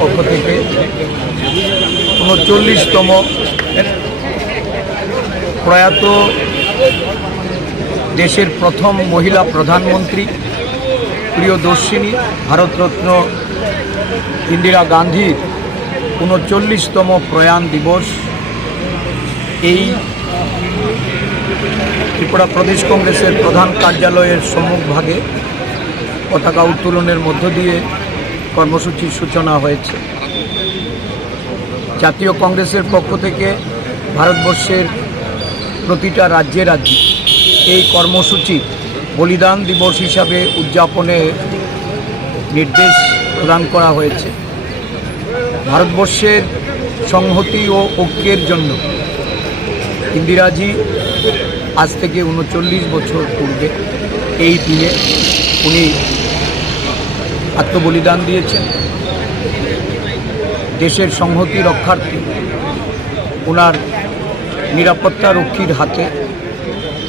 পক্ষ থেকে ৩৯তম প্রয়াত দেশের প্রথম মহিলা প্রধানমন্ত্রী প্রিয়দর্শিনী ভারতরত্ন ইন্দিরা গান্ধীর ৩৯তম প্রয়াণ দিবস এই ত্রিপুরা প্রদেশ কংগ্রেসের প্রধান কার্যালয়ের সম্মুখভাগে পতাকা উত্তোলনের মধ্য দিয়ে কর্মসূচির সূচনা হয়েছে। জাতীয় কংগ্রেসের পক্ষ থেকে ভারতবর্ষের প্রতিটা রাজ্যে রাজ্যে এই কর্মসূচি বলিদান দিবস হিসাবে উদযাপনে নির্দেশ প্রদান করা হয়েছে। ভারতবর্ষের সংহতি ও ঐক্যের জন্য ইন্দিরাজি আজ থেকে ৩৯ বছর পূর্বে এই দিনে উনি আত্মবলিদান দিয়েছেন। দেশের সংহতি রক্ষার্থে ওনার নিরাপত্তা রক্ষীর হাতে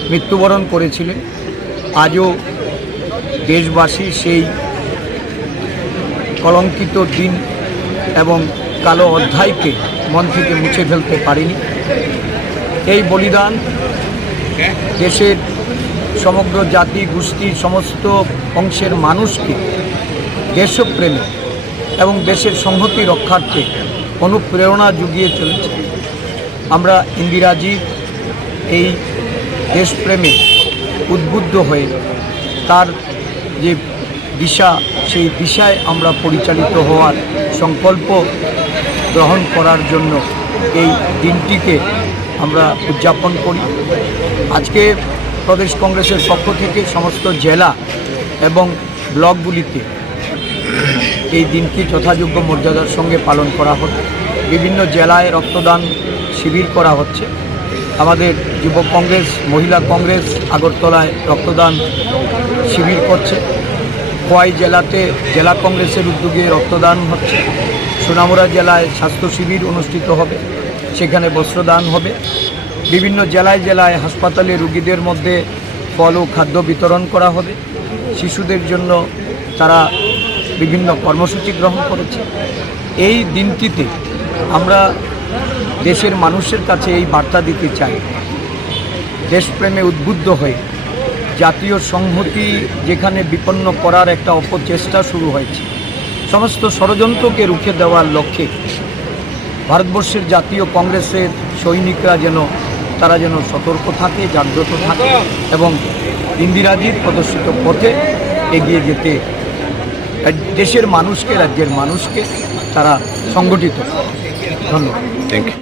মৃত্যুবরণ করেছিলেন। আজও দেশবাসী সেই কলঙ্কিত দিন এবং কালো অধ্যায়কে মন থেকে মুছে ফেলতে পারেনি। এই বলিদান দেশের সমগ্র জাতি গোষ্ঠী সমস্ত অংশের মানুষকে দেশপ্রেমী এবং দেশের সংহতি রক্ষার্থে অনুপ্রেরণা জুগিয়ে চলেছে। আমরা ইন্দিরাজির এই দেশপ্রেমে উদ্বুদ্ধ হয়ে তার যে দিশা সেই দিশায় আমরা পরিচালিত হওয়ার সংকল্প গ্রহণ করার জন্য এই দিনটিকে আমরা উদযাপন করি। আজকে প্রদেশ কংগ্রেসের পক্ষ থেকে সমস্ত জেলা এবং ব্লকগুলিতে এই দিনটি যথাযোগ্য মর্যাদার সঙ্গে পালন করা হচ্ছে। বিভিন্ন জেলায় রক্তদান শিবির করা হচ্ছে। আমাদের যুব কংগ্রেস, মহিলা কংগ্রেস আগরতলায় রক্তদান শিবির করছে। খোয়াই জেলাতে জেলা কংগ্রেসের উদ্যোগে রক্তদান হচ্ছে। সোনামুড়া জেলায় স্বাস্থ্য শিবির অনুষ্ঠিত হবে, সেখানে বস্ত্রদান হবে। বিভিন্ন জেলায় জেলায় হাসপাতালে রোগীদের মধ্যে ফল ও খাদ্য বিতরণ করা হবে। শিশুদের জন্য তারা বিভিন্ন কর্মসূচি গ্রহণ করেছে। এই দিনটিতে আমরা দেশের মানুষের কাছে এই বার্তা দিতে চাই, দেশপ্রেমে উদ্বুদ্ধ হয়ে জাতীয় সংহতি যেখানে বিপন্ন করার একটা অপচেষ্টা শুরু হয়েছে, সমস্ত ষড়যন্ত্রকে রুখে দেওয়ার লক্ষ্যে ভারতবর্ষের জাতীয় কংগ্রেসের সৈনিকরা তারা যেন সতর্ক থাকে, জাগ্রত থাকে এবং ইন্দিরাজির প্রদর্শিত পথে এগিয়ে যেতে দেশের মানুষকে, রাজ্যের মানুষকে তারা সংগঠিত। ধন্যবাদ। Thank you.